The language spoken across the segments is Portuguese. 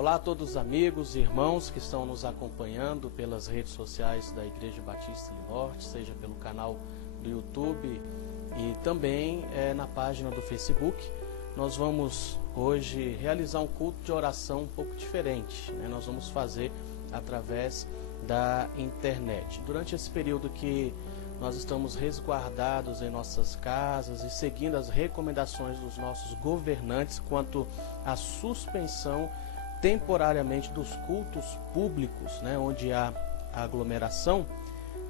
Olá a todos os amigos e irmãos que estão nos acompanhando pelas redes sociais da Igreja Batista do Norte, seja pelo canal do YouTube e também na página do Facebook. Nós vamos hoje realizar um culto de oração um pouco diferente, né? Nós vamos fazer através da internet. Durante esse período que nós estamos resguardados em nossas casas e seguindo as recomendações dos nossos governantes quanto à suspensão temporariamente dos cultos públicos, né, onde há aglomeração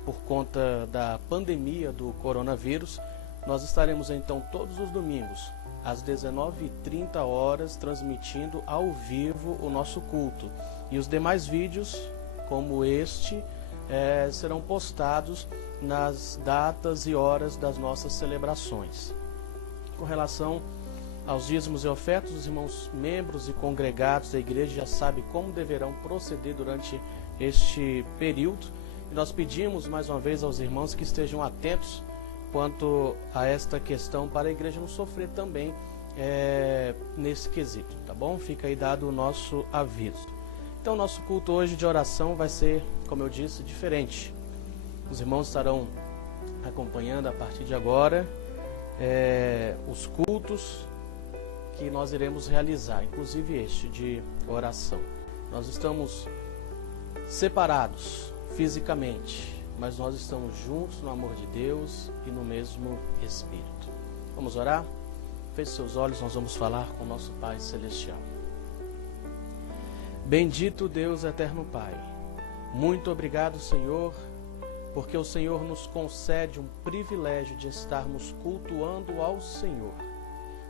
por conta da pandemia do coronavírus, nós estaremos então todos os domingos às 19h30 transmitindo ao vivo o nosso culto. E os demais vídeos, como este, serão postados nas datas e horas das nossas celebrações. Com relação aos dízimos e ofertas, os irmãos membros e congregados da igreja já sabem como deverão proceder durante este período. E nós pedimos mais uma vez aos irmãos que estejam atentos quanto a esta questão para a igreja não sofrer também nesse quesito, tá bom? Fica aí dado o nosso aviso. Então, nosso culto hoje de oração vai ser, como eu disse, diferente. Os irmãos estarão acompanhando a partir de agora os cultos que nós iremos realizar, inclusive este de oração. Nós estamos separados fisicamente, mas nós estamos juntos no amor de Deus e no mesmo Espírito. Vamos orar? Feche seus olhos, nós vamos falar com o nosso Pai Celestial. Bendito Deus eterno Pai, muito obrigado, Senhor, porque o Senhor nos concede um privilégio de estarmos cultuando ao Senhor.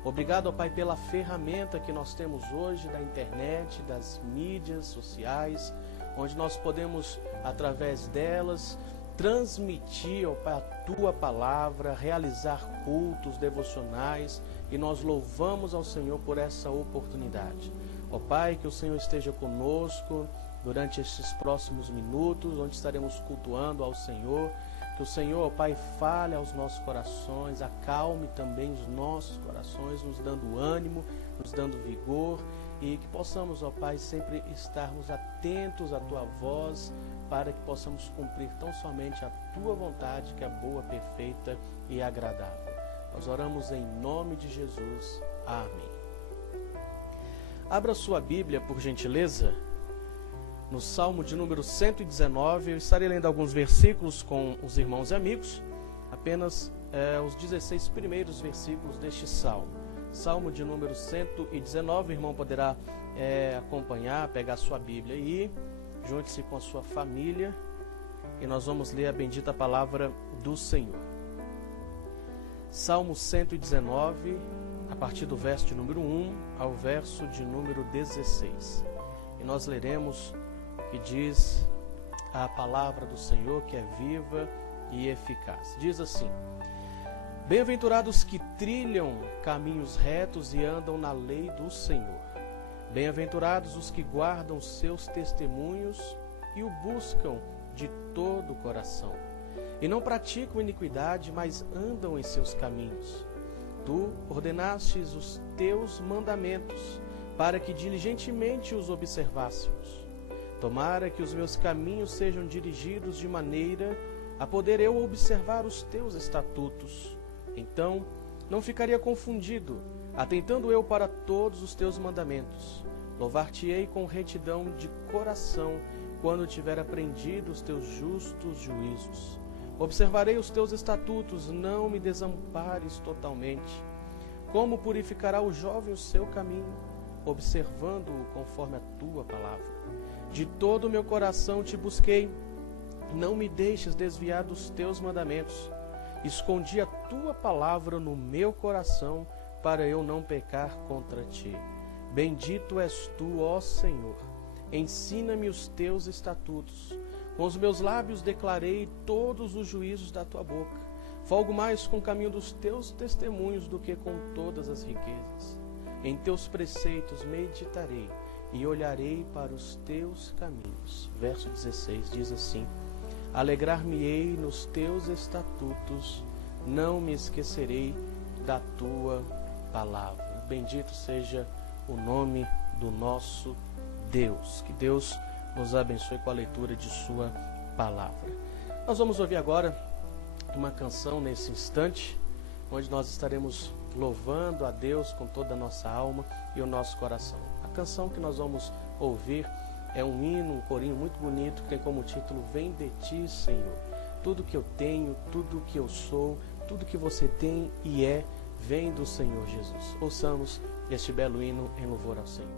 Obrigado, ó Pai, pela ferramenta que nós temos hoje da internet, das mídias sociais, onde nós podemos, através delas, transmitir, ó Pai, a Tua palavra, realizar cultos devocionais, e nós louvamos ao Senhor por essa oportunidade. Ó Pai, que o Senhor esteja conosco durante estes próximos minutos, onde estaremos cultuando ao Senhor. Que o Senhor, ó Pai, fale aos nossos corações, acalme também os nossos corações, nos dando ânimo, nos dando vigor, e que possamos, ó Pai, sempre estarmos atentos à Tua voz, para que possamos cumprir tão somente a Tua vontade, que é boa, perfeita e agradável. Nós oramos em nome de Jesus. Amém. Abra sua Bíblia, por gentileza, no Salmo de número 119, eu estarei lendo alguns versículos com os irmãos e amigos, apenas os 16 primeiros versículos deste Salmo. Salmo de número 119, o irmão poderá acompanhar, pegar sua Bíblia e junte-se com a sua família, e nós vamos ler a bendita palavra do Senhor. Salmo 119, a partir do verso de número 1 ao verso de número 16. E nós leremos que diz a palavra do Senhor, que é viva e eficaz. Diz assim: Bem-aventurados que trilham caminhos retos e andam na lei do Senhor. Bem-aventurados os que guardam seus testemunhos e o buscam de todo o coração. E não praticam iniquidade, mas andam em seus caminhos. Tu ordenastes os teus mandamentos, para que diligentemente os observássemos. Tomara que os meus caminhos sejam dirigidos de maneira a poder eu observar os teus estatutos. Então não ficaria confundido, atentando eu para todos os teus mandamentos. Louvar-te-ei com retidão de coração, quando tiver aprendido os teus justos juízos. Observarei os teus estatutos, não me desampares totalmente. Como purificará o jovem o seu caminho, observando-o conforme a tua palavra? De todo o meu coração te busquei, não me deixes desviar dos teus mandamentos. Escondi a tua palavra no meu coração, para eu não pecar contra ti. Bendito és tu, ó Senhor. Ensina-me os teus estatutos. Com os meus lábios declarei todos os juízos da tua boca. Folgo mais com o caminho dos teus testemunhos do que com todas as riquezas. Em teus preceitos meditarei e olharei para os teus caminhos. Verso 16 diz assim: Alegrar-me-ei nos teus estatutos, não me esquecerei da tua palavra. Bendito seja o nome do nosso Deus. Que Deus nos abençoe com a leitura de sua palavra. Nós vamos ouvir agora uma canção nesse instante, onde nós estaremos louvando a Deus com toda a nossa alma e o nosso coração. A canção que nós vamos ouvir é um hino, um corinho muito bonito, que tem como título Vem de Ti, Senhor. Tudo que eu tenho, tudo que eu sou, tudo que você tem e é, vem do Senhor Jesus. Ouçamos este belo hino em louvor ao Senhor.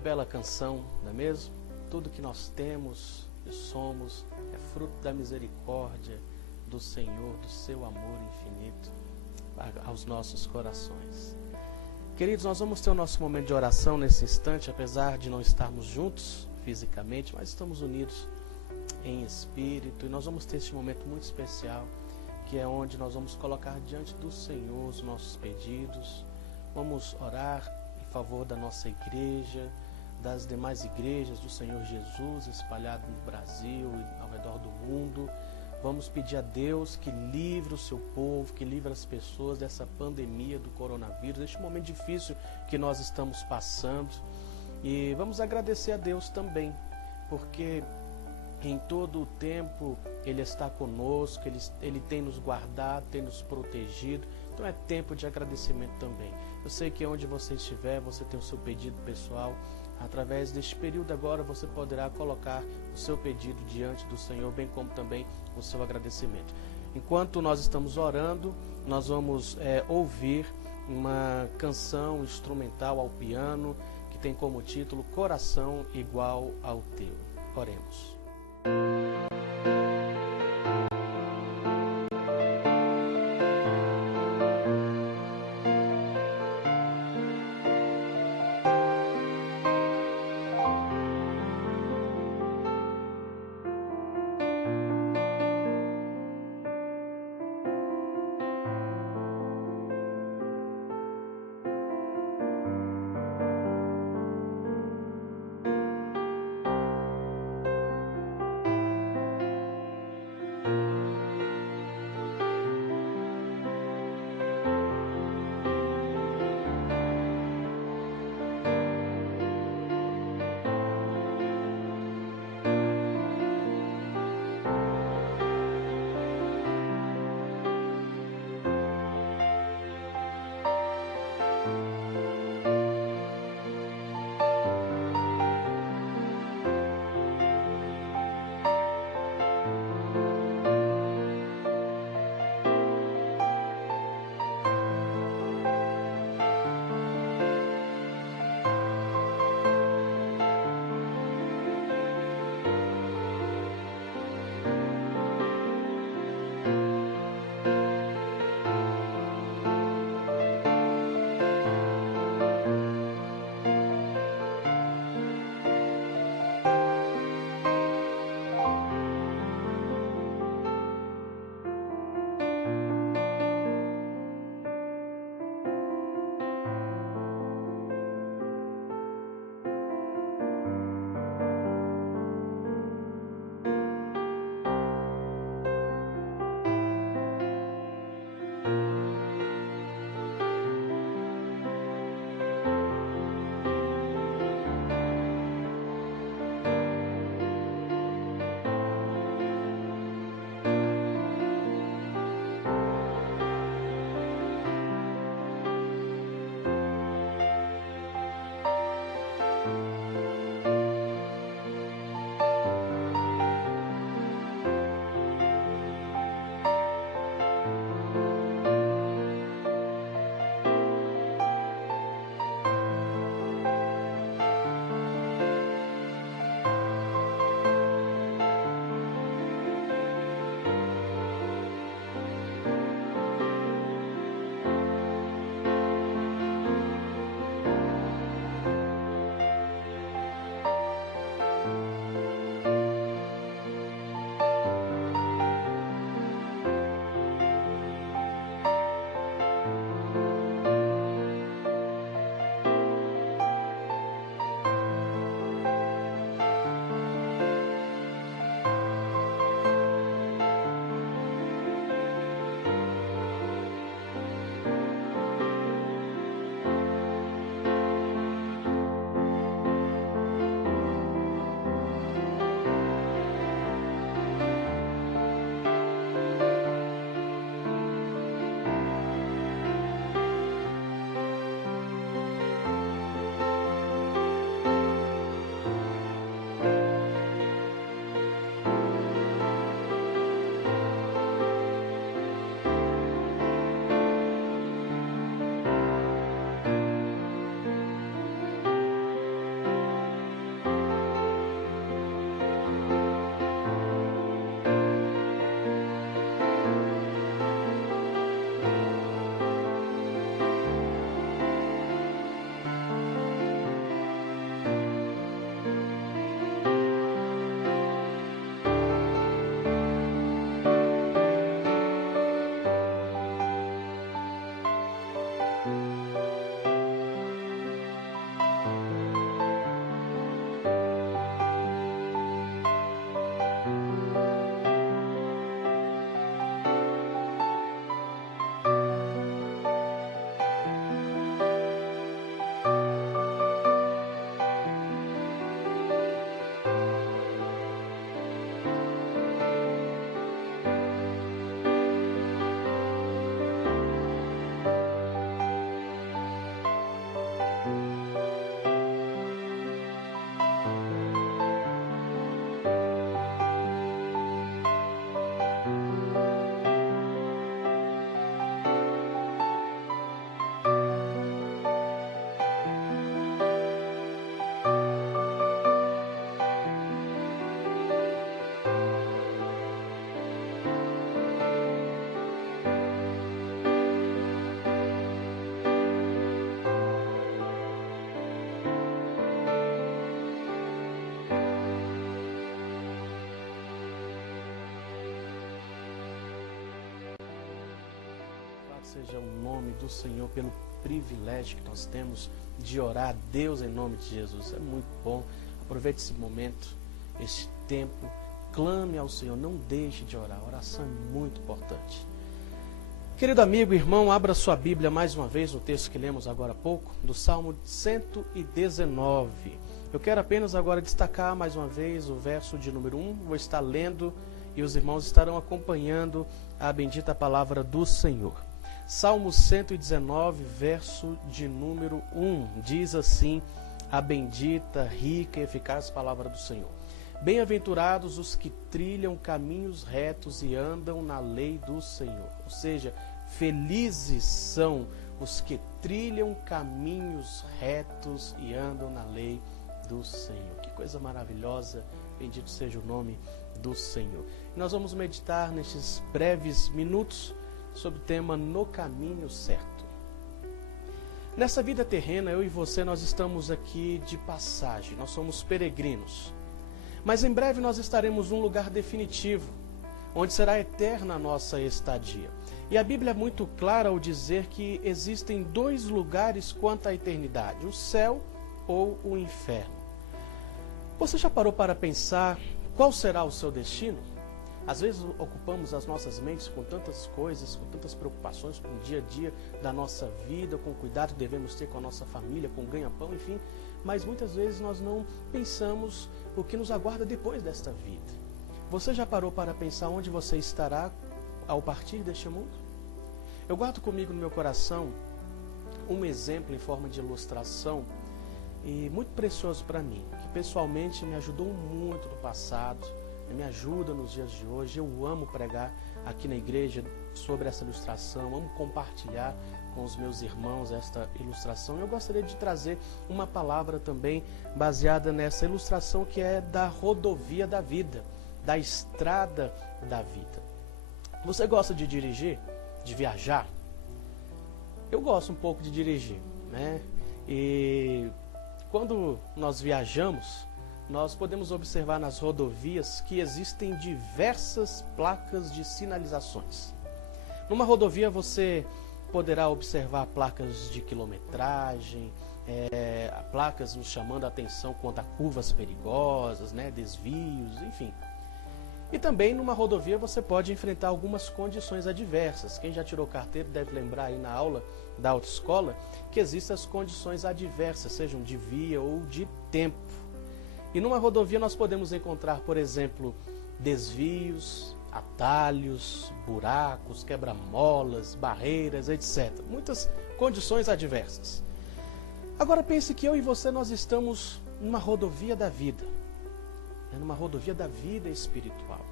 Bela canção, não é mesmo? Tudo que nós temos e somos é fruto da misericórdia do Senhor, do seu amor infinito aos nossos corações. Queridos, nós vamos ter o nosso momento de oração nesse instante, apesar de não estarmos juntos fisicamente, mas estamos unidos em espírito, e nós vamos ter este momento muito especial, que é onde nós vamos colocar diante do Senhor os nossos pedidos. Vamos orar em favor da nossa igreja, das demais igrejas do Senhor Jesus espalhadas no Brasil e ao redor do mundo. Vamos pedir a Deus que livre o seu povo, que livre as pessoas dessa pandemia do coronavírus, deste momento difícil que nós estamos passando. E vamos agradecer a Deus também, porque em todo o tempo Ele está conosco, Ele tem nos guardado, tem nos protegido. Então é tempo de agradecimento também. Eu sei que onde você estiver, você tem o seu pedido pessoal. Através deste período agora você poderá colocar o seu pedido diante do Senhor, bem como também o seu agradecimento. Enquanto nós estamos orando, nós vamos ouvir uma canção instrumental ao piano que tem como título Coração Igual ao Teu. Oremos. seja o nome do Senhor pelo privilégio que nós temos de orar a Deus em nome de Jesus. É muito bom. Aproveite esse momento, esse tempo. Clame ao Senhor, não deixe de orar. A oração é muito importante. Querido amigo, irmão, abra sua Bíblia mais uma vez no texto que lemos agora há pouco, do Salmo 119. Eu quero apenas agora destacar mais uma vez o verso de número 1. Vou estar lendo e os irmãos estarão acompanhando a bendita palavra do Senhor. Salmo 119, verso de número 1. Diz assim a bendita, rica e eficaz palavra do Senhor. Bem-aventurados os que trilham caminhos retos e andam na lei do Senhor. Ou seja, felizes são os que trilham caminhos retos e andam na lei do Senhor. Que coisa maravilhosa, bendito seja o nome do Senhor. E nós vamos meditar nestes breves minutos sobre o tema No Caminho Certo. Nessa vida terrena, eu e você, nós estamos aqui de passagem, nós somos peregrinos. Mas em breve nós estaremos num lugar definitivo, onde será eterna a nossa estadia. E a Bíblia é muito clara ao dizer que existem dois lugares quanto à eternidade, o céu ou o inferno. Você já parou para pensar qual será o seu destino? Às vezes ocupamos as nossas mentes com tantas coisas, com tantas preocupações com o dia a dia da nossa vida, com o cuidado que devemos ter com a nossa família, com o ganha-pão, enfim. Mas muitas vezes nós não pensamos o que nos aguarda depois desta vida. Você já parou para pensar onde você estará ao partir deste mundo? Eu guardo comigo no meu coração um exemplo em forma de ilustração e muito precioso para mim, que pessoalmente me ajudou muito no passado, me ajuda nos dias de hoje. Eu amo pregar aqui na igreja sobre essa ilustração, amo compartilhar com os meus irmãos esta ilustração. Eu gostaria de trazer uma palavra também baseada nessa ilustração que é da rodovia da vida, da estrada da vida. Você gosta de dirigir? De viajar? Eu gosto um pouco de dirigir, né? E quando nós viajamos, nós podemos observar nas rodovias que existem diversas placas de sinalizações. Numa rodovia você poderá observar placas de quilometragem, placas nos chamando a atenção quanto a curvas perigosas, né, desvios, enfim. E também numa rodovia você pode enfrentar algumas condições adversas. Quem já tirou carteira deve lembrar aí na aula da autoescola que existem as condições adversas, sejam de via ou de tempo. E numa rodovia nós podemos encontrar, por exemplo, desvios, atalhos, buracos, quebra-molas, barreiras, etc. Muitas condições adversas. Agora pense que eu e você nós estamos numa rodovia da vida, numa rodovia da vida espiritual.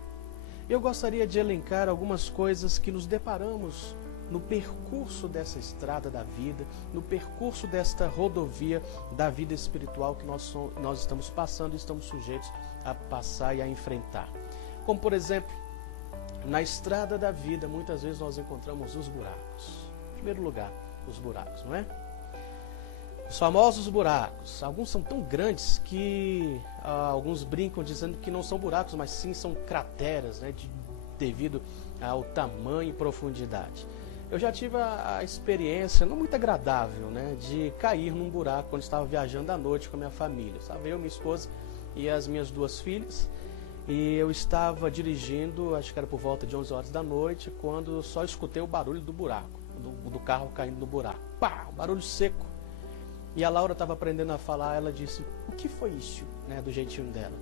Eu gostaria de elencar algumas coisas que nos deparamos no percurso dessa estrada da vida, no percurso desta rodovia da vida espiritual que nós estamos passando e estamos sujeitos a passar e a enfrentar. Como, por exemplo, na estrada da vida, muitas vezes nós encontramos os buracos. Em primeiro lugar, os buracos, não é? Os famosos buracos. Alguns são tão grandes que alguns brincam dizendo que não são buracos, mas sim são crateras, né, devido ao tamanho e profundidade. Eu já tive a experiência, não muito agradável, né, de cair num buraco quando estava viajando à noite com a minha família. Estava eu, minha esposa e as minhas duas filhas. E eu estava dirigindo, acho que era por volta de 11 horas da noite, quando só escutei o barulho do buraco, do carro caindo no buraco. Pá, um barulho seco. E a Laura estava aprendendo a falar, ela disse, o que foi isso? Né, do jeitinho dela.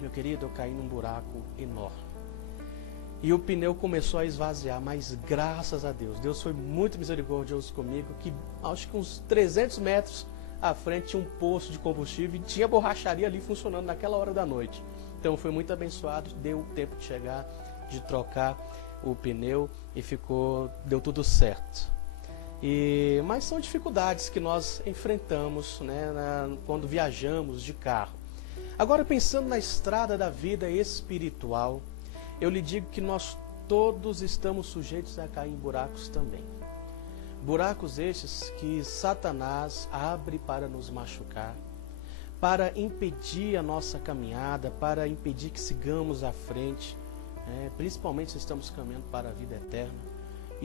Meu querido, eu caí num buraco enorme. E o pneu começou a esvaziar, mas graças a Deus, Deus foi muito misericordioso comigo, que acho que uns 300 metros à frente tinha um posto de combustível e tinha borracharia ali funcionando naquela hora da noite. Então foi muito abençoado, deu tempo de chegar, de trocar o pneu e deu tudo certo. Mas são dificuldades que nós enfrentamos, né, quando viajamos de carro. Agora, pensando na estrada da vida espiritual, eu lhe digo que nós todos estamos sujeitos a cair em buracos também. Buracos estes que Satanás abre para nos machucar, para impedir a nossa caminhada, para impedir que sigamos à frente, principalmente se estamos caminhando para a vida eterna.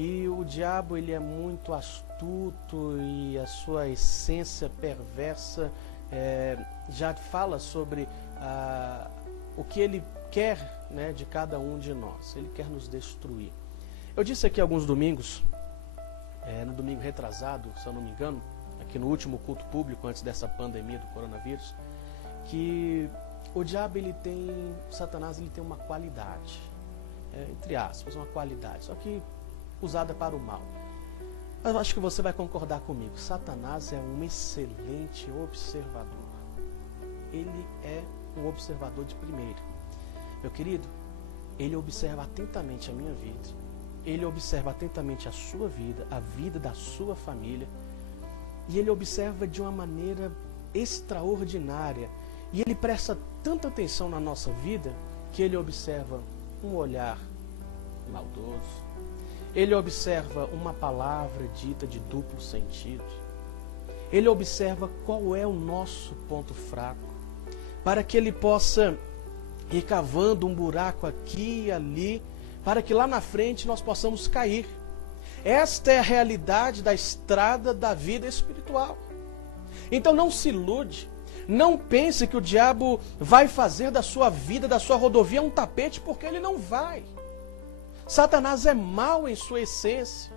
E o diabo, ele é muito astuto e a sua essência perversa já fala sobre o que ele quer, né, de cada um de nós. Ele quer nos destruir. Eu disse aqui alguns domingos, no domingo retrasado, se eu não me engano, aqui no último culto público antes dessa pandemia do coronavírus, que o diabo, Satanás, ele tem uma qualidade, entre aspas, uma qualidade, só que usada para o mal. Mas eu acho que você vai concordar comigo. Satanás é um excelente observador. Ele é um observador de primeira. Meu querido, ele observa atentamente a minha vida. Ele observa atentamente a sua vida, a vida da sua família. E ele observa de uma maneira extraordinária. E ele presta tanta atenção na nossa vida que ele observa um olhar maldoso. Ele observa uma palavra dita de duplo sentido. Ele observa qual é o nosso ponto fraco, para que ele possa ir cavando um buraco aqui e ali, para que lá na frente nós possamos cair. Esta é a realidade da estrada da vida espiritual. Então não se ilude, não pense que o diabo vai fazer da sua vida, da sua rodovia um tapete, porque ele não vai. Satanás é mau em sua essência.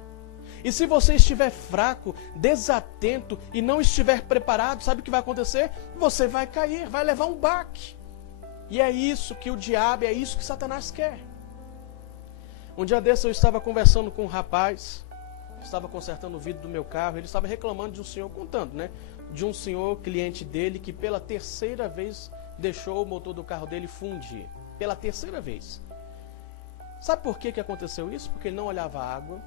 E se você estiver fraco, desatento e não estiver preparado, sabe o que vai acontecer? Você vai cair, vai levar um baque. E é isso que o diabo, é isso que Satanás quer. Um dia desse eu estava conversando com um rapaz, estava consertando o vidro do meu carro, ele estava reclamando de um senhor, contando, né? De um senhor cliente dele que pela terceira vez deixou o motor do carro dele fundir. Pela terceira vez. Sabe por que aconteceu isso? Porque ele não olhava água,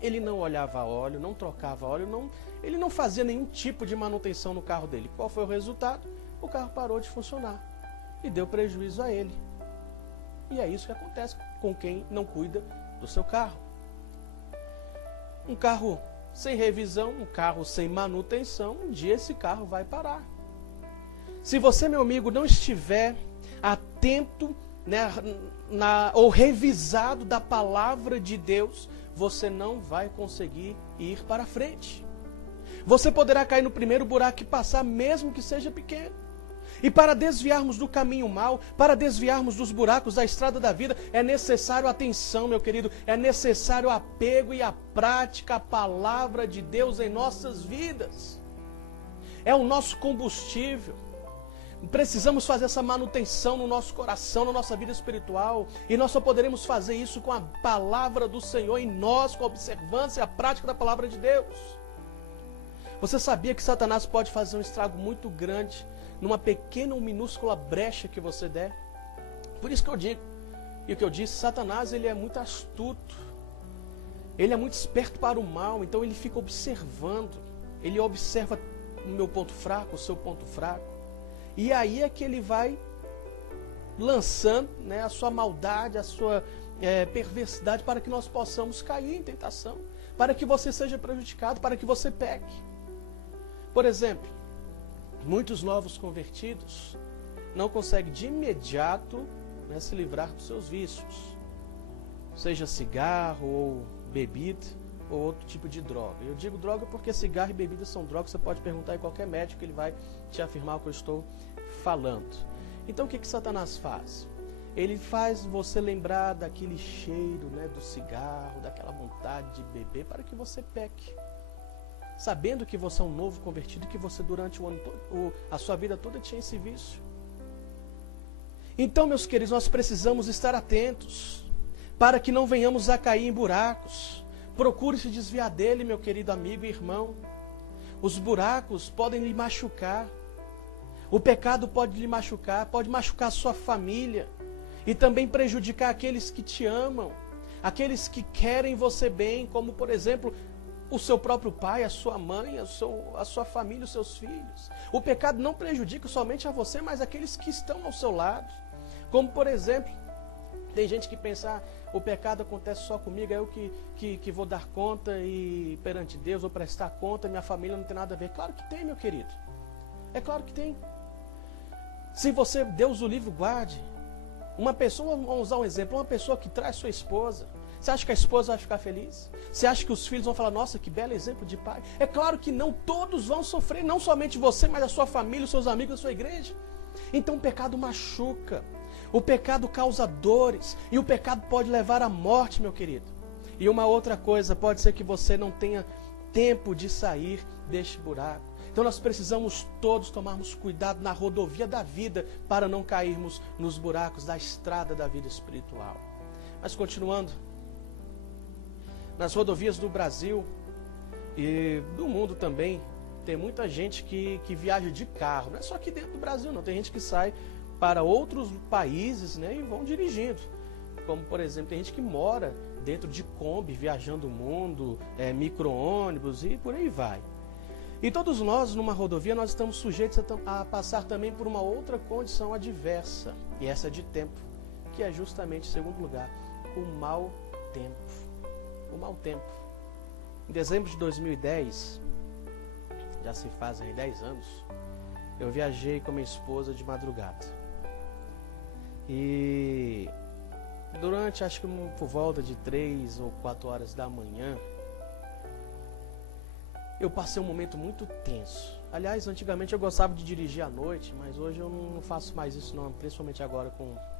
ele não olhava óleo, não trocava óleo, ele não fazia nenhum tipo de manutenção no carro dele. Qual foi o resultado? O carro parou de funcionar e deu prejuízo a ele. E é isso que acontece com quem não cuida do seu carro. Um carro sem revisão, um carro sem manutenção, um dia esse carro vai parar. Se você, meu amigo, não estiver atento, né, ou revisado da palavra de Deus, você não vai conseguir ir para frente. Você poderá cair no primeiro buraco e passar, mesmo que seja pequeno. E para desviarmos do caminho mau, para desviarmos dos buracos da estrada da vida, é necessário atenção, meu querido, é necessário apego e a prática, a palavra de Deus em nossas vidas. É o nosso combustível. Precisamos fazer essa manutenção no nosso coração, na nossa vida espiritual, e nós só poderemos fazer isso com a palavra do Senhor em nós, com a observância e a prática da palavra de Deus. Você sabia que Satanás pode fazer um estrago muito grande numa pequena ou minúscula brecha que você der? Por isso que eu digo, e o que eu disse, Satanás, ele é muito astuto, ele é muito esperto para o mal, então ele fica observando, ele observa o meu ponto fraco, o seu ponto fraco, e aí é que ele vai lançando, né, a sua maldade, a sua perversidade, para que nós possamos cair em tentação, para que você seja prejudicado, para que você peque. Por exemplo, muitos novos convertidos não conseguem de imediato, né, se livrar dos seus vícios, seja cigarro ou bebida ou outro tipo de droga. Eu digo droga porque cigarro e bebida são drogas, você pode perguntar em qualquer médico, ele vai te afirmar o que eu estou falando. Então o que Satanás faz? Ele faz você lembrar daquele cheiro, né, do cigarro, daquela vontade de beber, para que você peque. Sabendo que você é um novo convertido, que você durante o ano todo, a sua vida toda tinha esse vício. Então, meus queridos, nós precisamos estar atentos, para que não venhamos a cair em buracos. Procure se desviar dele, meu querido amigo e irmão. Os buracos podem lhe machucar. O pecado pode lhe machucar, pode machucar a sua família. E também prejudicar aqueles que te amam, aqueles que querem você bem, como por exemplo, o seu próprio pai, a sua mãe, a sua família, os seus filhos. O pecado não prejudica somente a você, mas aqueles que estão ao seu lado. Como por exemplo, tem gente que pensa, o pecado acontece só comigo, é eu que vou dar conta e perante Deus, vou prestar conta, minha família não tem nada a ver. Claro que tem, meu querido. É claro que tem. Se você, Deus o livre guarde, uma pessoa, vamos usar um exemplo, uma pessoa que traz sua esposa, Você acha que a esposa vai ficar feliz? Você acha que os filhos vão falar, nossa, que belo exemplo de pai? É claro que não, todos vão sofrer, não somente você, mas a sua família, os seus amigos, a sua igreja. Então o pecado machuca, o pecado causa dores, e o pecado pode levar à morte, meu querido. E uma outra coisa, pode ser que você não tenha tempo de sair deste buraco. Então nós precisamos todos tomarmos cuidado na rodovia da vida para não cairmos nos buracos da estrada da vida espiritual. Mas continuando, nas rodovias do Brasil e do mundo também, tem muita gente que viaja de carro. Não é só aqui dentro do Brasil, não. Tem gente que sai para outros países, né, e vão dirigindo. Como, por exemplo, tem gente que mora dentro de Kombi, viajando o mundo, micro-ônibus e por aí vai. E todos nós, numa rodovia, nós estamos sujeitos a passar também por uma outra condição adversa, e essa é de tempo, que é justamente, em segundo lugar, o mau tempo. O mau tempo. Em dezembro de 2010, já se fazem 10 anos, eu viajei com minha esposa de madrugada. E durante, acho que por volta de 3 ou 4 horas da manhã, eu passei um momento muito tenso. Aliás, antigamente eu gostava de dirigir à noite, mas hoje eu não faço mais isso não, principalmente agora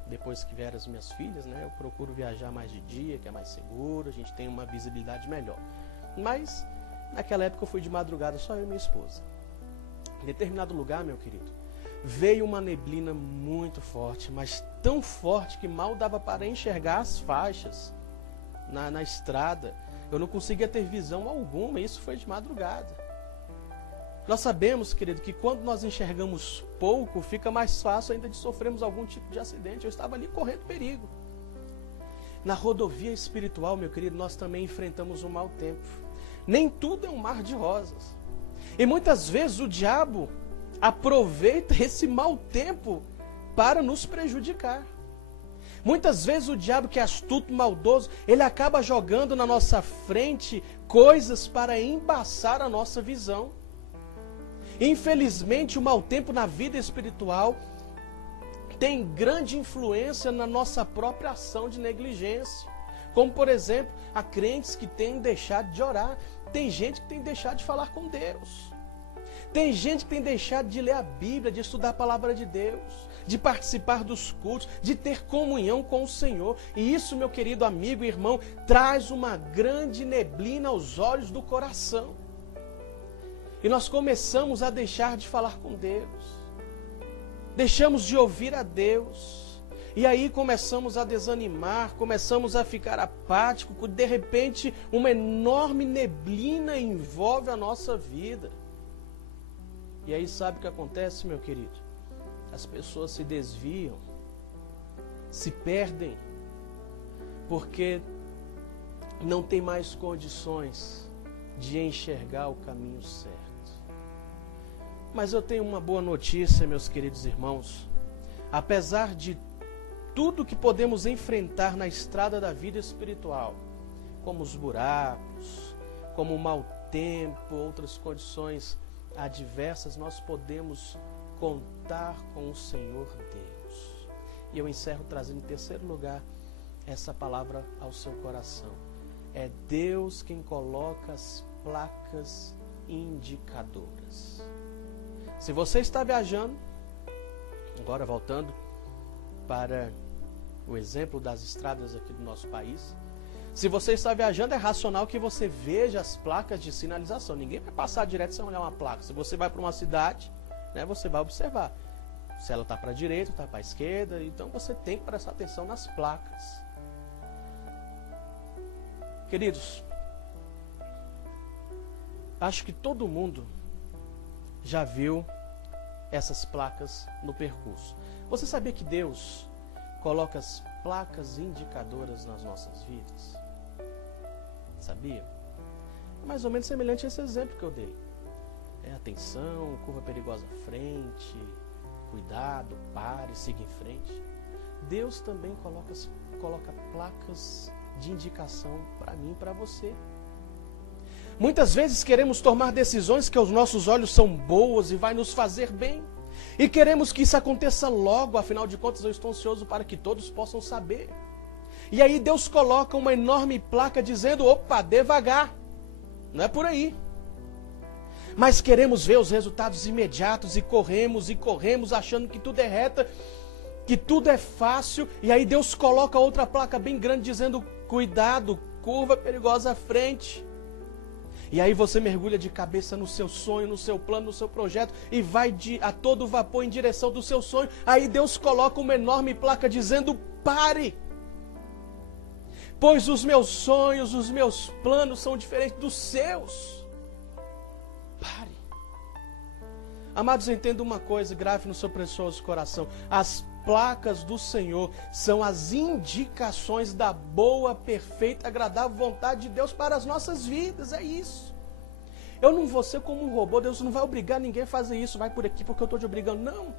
depois que vieram as minhas filhas, né? Eu procuro viajar mais de dia, que é mais seguro, a gente tem uma visibilidade melhor. Mas naquela época eu fui de madrugada, só eu e minha esposa. Em determinado lugar, meu querido, veio uma neblina muito forte, mas tão forte que mal dava para enxergar as faixas na estrada. Eu não conseguia ter visão alguma, e isso foi de madrugada. Nós sabemos, querido, que quando nós enxergamos pouco, fica mais fácil ainda de sofrermos algum tipo de acidente. Eu estava ali correndo perigo. Na rodovia espiritual, meu querido, nós também enfrentamos um mau tempo. Nem tudo é um mar de rosas. E muitas vezes o diabo aproveita esse mau tempo para nos prejudicar. Muitas vezes o diabo, que é astuto, maldoso, ele acaba jogando na nossa frente coisas para embaçar a nossa visão. Infelizmente, o mau tempo na vida espiritual tem grande influência na nossa própria ação de negligência. Como, por exemplo, há crentes que têm deixado de orar. Tem gente que tem deixado de falar com Deus. Tem gente que tem deixado de ler a Bíblia, de estudar a palavra de Deus, de participar dos cultos, de ter comunhão com o Senhor. E isso, meu querido amigo e irmão, traz uma grande neblina aos olhos do coração. E nós começamos a deixar de falar com Deus. Deixamos de ouvir a Deus. E aí começamos a desanimar, começamos a ficar apáticos. De repente, uma enorme neblina envolve a nossa vida. E aí sabe o que acontece, meu querido? As pessoas se desviam, se perdem, porque não tem mais condições de enxergar o caminho certo. Mas eu tenho uma boa notícia, meus queridos irmãos. Apesar de tudo que podemos enfrentar na estrada da vida espiritual, como os buracos, como o mau tempo, outras condições adversas, nós podemos contar com o Senhor Deus. E eu encerro trazendo em terceiro lugar essa palavra ao seu coração. É Deus quem coloca as placas indicadoras. Se você está viajando, agora voltando para o exemplo das estradas aqui do nosso país, se você está viajando, é racional que você veja as placas de sinalização. Ninguém vai passar direto sem olhar uma placa. Se você vai para uma cidade, né, você vai observar se ela está para a direita, está para a esquerda. Então você tem que prestar atenção nas placas. Queridos, acho que todo mundo já viu essas placas no percurso. Você sabia que Deus coloca as placas indicadoras nas nossas vidas? Sabia? É mais ou menos semelhante a esse exemplo que eu dei. Atenção, curva perigosa à frente, cuidado, pare, siga em frente. Deus também coloca placas de indicação para mim e para você. Muitas vezes queremos tomar decisões que aos nossos olhos são boas e vai nos fazer bem. E queremos que isso aconteça logo, afinal de contas eu estou ansioso para que todos possam saber. E aí Deus coloca uma enorme placa dizendo, opa, devagar. Não é por aí. Mas queremos ver os resultados imediatos e corremos achando que tudo é reta, que tudo é fácil. E aí Deus coloca outra placa bem grande dizendo, cuidado, curva perigosa à frente. E aí você mergulha de cabeça no seu sonho, no seu plano, no seu projeto e vai a todo vapor em direção do seu sonho. Aí Deus coloca uma enorme placa dizendo, pare. Pois os meus sonhos, os meus planos são diferentes dos seus. Pare. Amados, entenda uma coisa, grave no seu precioso coração. As placas do Senhor são as indicações da boa, perfeita, agradável vontade de Deus para as nossas vidas. É isso. Eu não vou ser como um robô. Deus não vai obrigar ninguém a fazer isso. Vai por aqui porque eu estou te obrigando. Não.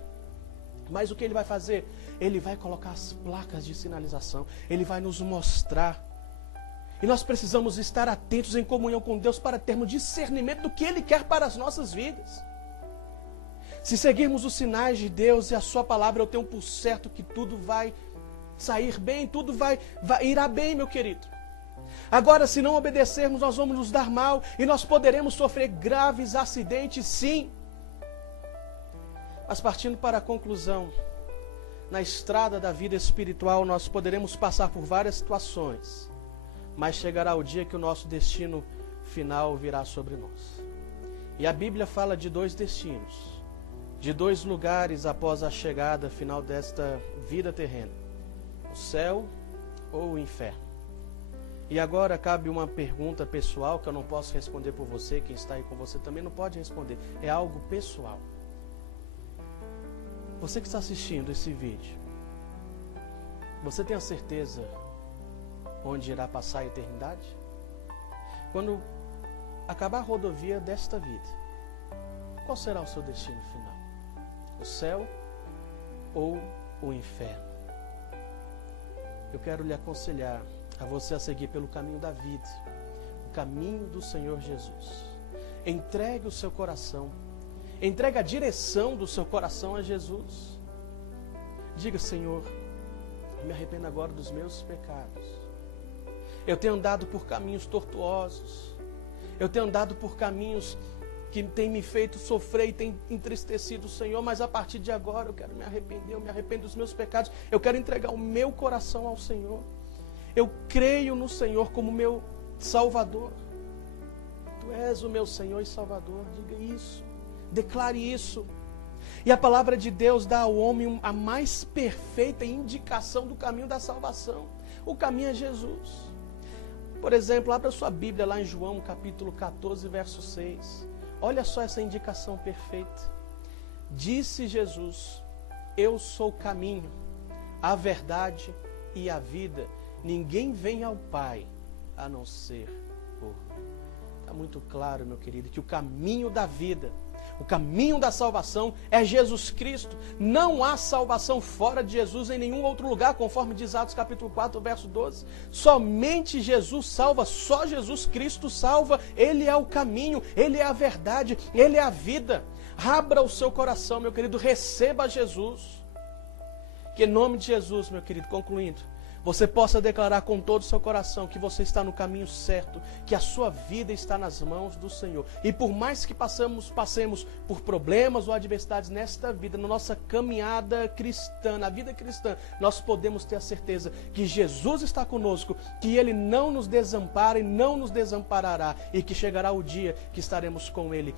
Mas o que Ele vai fazer? Ele vai colocar as placas de sinalização. Ele vai nos mostrar. E nós precisamos estar atentos em comunhão com Deus para termos discernimento do que Ele quer para as nossas vidas. Se seguirmos os sinais de Deus e a sua palavra, eu tenho por certo que tudo vai sair bem, tudo irá bem, meu querido. Agora, se não obedecermos, nós vamos nos dar mal e nós poderemos sofrer graves acidentes, sim. Mas partindo para a conclusão, na estrada da vida espiritual, nós poderemos passar por várias situações, mas chegará o dia que o nosso destino final virá sobre nós. E a Bíblia fala de 2 destinos. De 2 lugares após a chegada final desta vida terrena: o céu ou o inferno. E agora cabe uma pergunta pessoal que eu não posso responder por você, quem está aí com você também não pode responder. É algo pessoal. Você que está assistindo esse vídeo, você tem a certeza onde irá passar a eternidade? Quando acabar a rodovia desta vida, qual será o seu destino final? O céu ou o inferno? Eu quero lhe aconselhar a você a seguir pelo caminho da vida, o caminho do Senhor Jesus. Entregue o seu coração, entregue a direção do seu coração a Jesus. Diga: Senhor, eu me arrependo agora dos meus pecados. Eu tenho andado por caminhos tortuosos, eu tenho andado por caminhos que tem me feito sofrer e tem entristecido o Senhor, mas a partir de agora eu quero me arrepender, eu me arrependo dos meus pecados, eu quero entregar o meu coração ao Senhor. Eu creio no Senhor como meu Salvador. Tu és o meu Senhor e Salvador. Diga isso, declare isso. E a palavra de Deus dá ao homem a mais perfeita indicação do caminho da salvação. O caminho é Jesus. Por exemplo, abra sua Bíblia lá em João capítulo 14, verso 6. Olha só essa indicação perfeita. Disse Jesus: eu sou o caminho, a verdade e a vida. Ninguém vem ao Pai a não ser por mim. Está muito claro, meu querido, que o caminho da vida, o caminho da salvação é Jesus Cristo. Não há salvação fora de Jesus em nenhum outro lugar, conforme diz Atos capítulo 4, verso 12. Somente Jesus salva, só Jesus Cristo salva. Ele é o caminho, Ele é a verdade, Ele é a vida. Abra o seu coração, meu querido, receba Jesus. Que em nome de Jesus, meu querido, concluindo, você possa declarar com todo o seu coração que você está no caminho certo, que a sua vida está nas mãos do Senhor. E por mais que passemos por problemas ou adversidades nesta vida, na nossa caminhada cristã, na vida cristã, nós podemos ter a certeza que Jesus está conosco, que Ele não nos desampara e não nos desamparará, e que chegará o dia que estaremos com Ele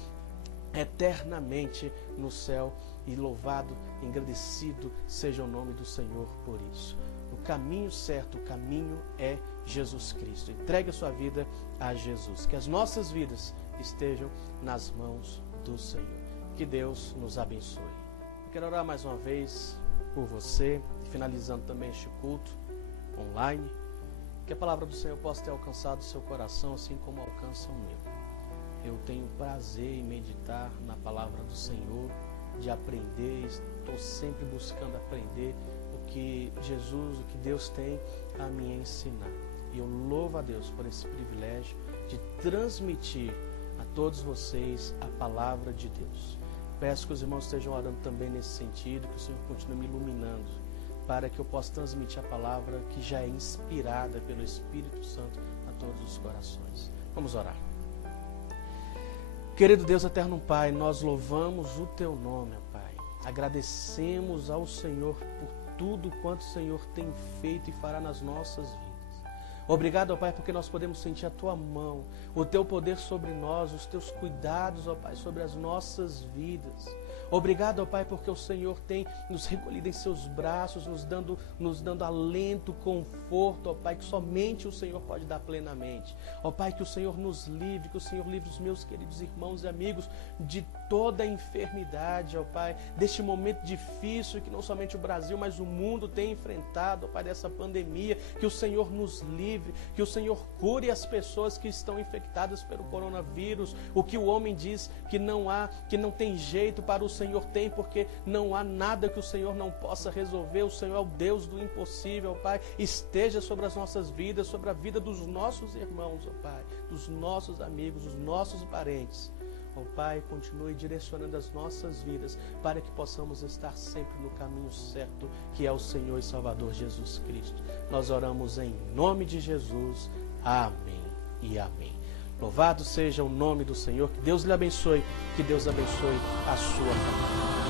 eternamente no céu. E louvado, engrandecido seja o nome do Senhor por isso. O caminho certo, o caminho é Jesus Cristo. Entregue a sua vida a Jesus. Que as nossas vidas estejam nas mãos do Senhor. Que Deus nos abençoe. Eu quero orar mais uma vez por você, finalizando também este culto online. Que a palavra do Senhor possa ter alcançado o seu coração, assim como alcança o meu. Eu tenho prazer em meditar na palavra do Senhor, de aprender, estou sempre buscando aprender o que Jesus, o que Deus tem a me ensinar. E eu louvo a Deus por esse privilégio de transmitir a todos vocês a palavra de Deus. Peço que os irmãos estejam orando também nesse sentido, que o Senhor continue me iluminando, para que eu possa transmitir a palavra que já é inspirada pelo Espírito Santo a todos os corações. Vamos orar. Querido Deus eterno Pai, nós louvamos o Teu nome, Pai. Agradecemos ao Senhor por tudo quanto o Senhor tem feito e fará nas nossas vidas. Obrigado, ó Pai, porque nós podemos sentir a Tua mão, o Teu poder sobre nós, os Teus cuidados, ó Pai, sobre as nossas vidas. Obrigado, ó Pai, porque o Senhor tem nos recolhido em Seus braços, nos dando alento, conforto, ó Pai, que somente o Senhor pode dar plenamente. Ó Pai, que o Senhor nos livre, que o Senhor livre os meus queridos irmãos e amigos de toda a enfermidade, ó Pai, deste momento difícil que não somente o Brasil, mas o mundo tem enfrentado, ó Pai, dessa pandemia. Que o Senhor nos livre, que o Senhor cure as pessoas que estão infectadas pelo coronavírus. O que o homem diz que não tem jeito, para o Senhor tem, porque não há nada que o Senhor não possa resolver. O Senhor é o Deus do impossível, ó Pai. Esteja sobre as nossas vidas, sobre a vida dos nossos irmãos, ó Pai, dos nossos amigos, dos nossos parentes. Ó Pai, continue direcionando as nossas vidas para que possamos estar sempre no caminho certo, que é o Senhor e Salvador Jesus Cristo. Nós oramos em nome de Jesus. Amém e amém. Louvado seja o nome do Senhor. Que Deus lhe abençoe. Que Deus abençoe a sua família.